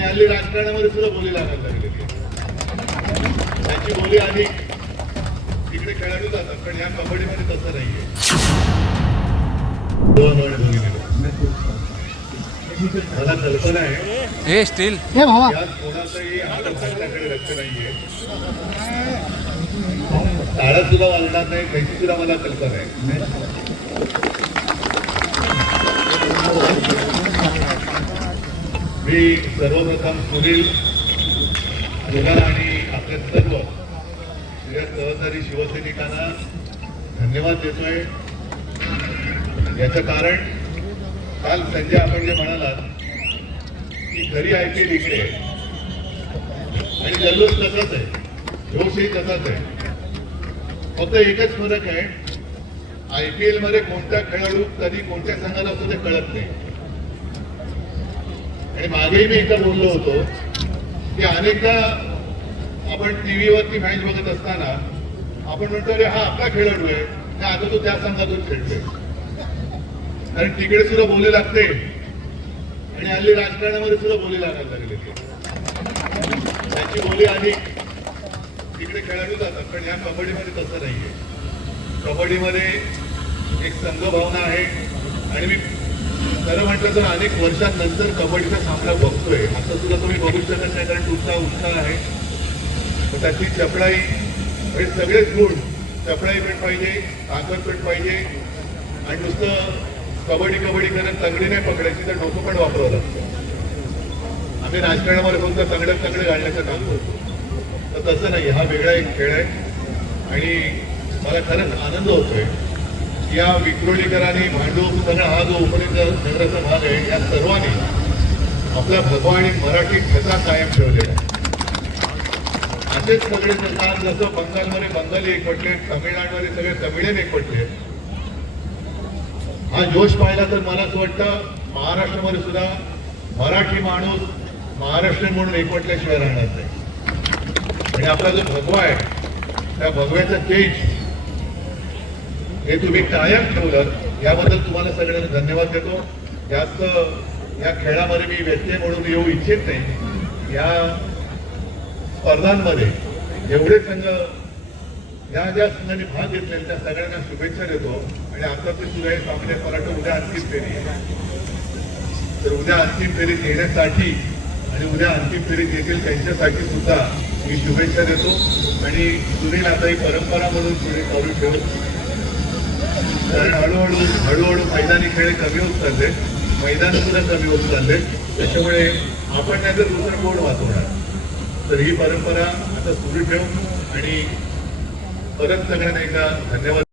आणि हल्ली राजकारणामध्ये सुद्धा बोली लागायला लागलेली आहे. त्याची बोली आधी तिकडे खेळाडू जातात, पण या कबड्डीमध्ये तसं नाहीये. मला कल्पना आहे हे स्टील यात कोणाचंही आता भारताकडे लक्ष नाहीये. टाळा सुद्धा वाजणार नाही त्याची सुद्धा मला कल्पना आहे. मी सर्वप्रथम सुनील तुला आणि आपल्या सर्व सहकारी शिवसैनिकांना धन्यवाद देतोय. याचं कारण काल संजय आपण जे म्हणालात की घरी IPL इकडे आणि जल्लोष तसाच आहे, जोशही तसाच आहे. फक्त एकच फरक आहे, IPL मध्ये कोणता खेळाडू कधी कोणत्या संघाला असतो ते कळत नाही. आणि मागेही मी एकदा बोललो होतो की अनेकदा आपण टीव्हीवरती मॅच बघत असताना आपण म्हणतो अरे हा आपला खेळाडू आहे, आता तो त्या संघातून खेळतोय. कारण तिकडे सुद्धा बोली लागते आणि हल्ली राजकारणामध्ये सुद्धा बोली लागायला लागलेली आहे. त्याची बोली आधी तिकडे खेळाडू जातात, पण या कबड्डीमध्ये तसं नाहीये. कबड्डीमध्ये एक संघभावना आहे आणि मी खरं म्हटलं तर अनेक वर्षांनंतर कबड्डीचा सामना बघतोय. आता सुद्धा तुम्ही बघू शकत नाही कारण तुमचा उत्साह आहे. पण त्याची चपळाई हे सगळेच गुण, चपळाई पण पाहिजे, ताकद पण पाहिजे आणि नुसतं कबड्डी करत तंगडी नाही पकडायची तर डोकं पण वापरावं लागतं. आम्ही राजकारणामध्ये फक्त तंगडे घालण्याचं काम करतो, तर तसं नाही. हा वेगळा एक खेळ आहे आणि मला खरंच आनंद होतोय या विक्रोळीकरांनी भांडूप सगळा हा जो उपनगराचा भाग आहे या सर्वांनी आपला भगवा आणि मराठी ठसा कायम ठेवलेला आहे. असेच सगळे सरकार जसं बंगालमध्ये बंगाली एकवटले, तामिळनाडूमध्ये सगळे तमिळन एकवटले. हा जोश पाहिला तर मला असं वाटतं महाराष्ट्रामध्ये सुद्धा मराठी माणूस महाराष्ट्रीयन म्हणून एकवटल्याशिवाय राहणार नाही. आणि आपला जो भगवा आहे त्या भगव्याचं तेज हे तुम्ही कायम ठेवलं याबद्दल तुम्हाला सगळ्यांना धन्यवाद देतो. जास्त या खेळामध्ये मी व्यत्यय म्हणून येऊ इच्छित नाही. या स्पर्धांमध्ये जेवढे संघ ज्या संघांनी भाग घेतलेले त्या सगळ्यांना शुभेच्छा देतो. आणि आता ते सुद्धा हे सामने पराठा उद्या अंतिम फेरी आहे. तर उद्या अंतिम फेरीत येण्यासाठी आणि उद्या अंतिम फेरीत येतील त्यांच्यासाठी सुद्धा मी शुभेच्छा देतो. आणि सुनील आता ही परंपरा म्हणून पुढे चालू ठेवत, कारण हळूहळू मैदानी खेळ कमी होत चालले, मैदान सुद्धा कमी होत चालले. त्याच्यामुळे आपण नाही तर दुसरं कोण वाचवणार. तर ही परंपरा आता सुरू ठेवू आणि परत सगळ्यांना एकदा धन्यवाद.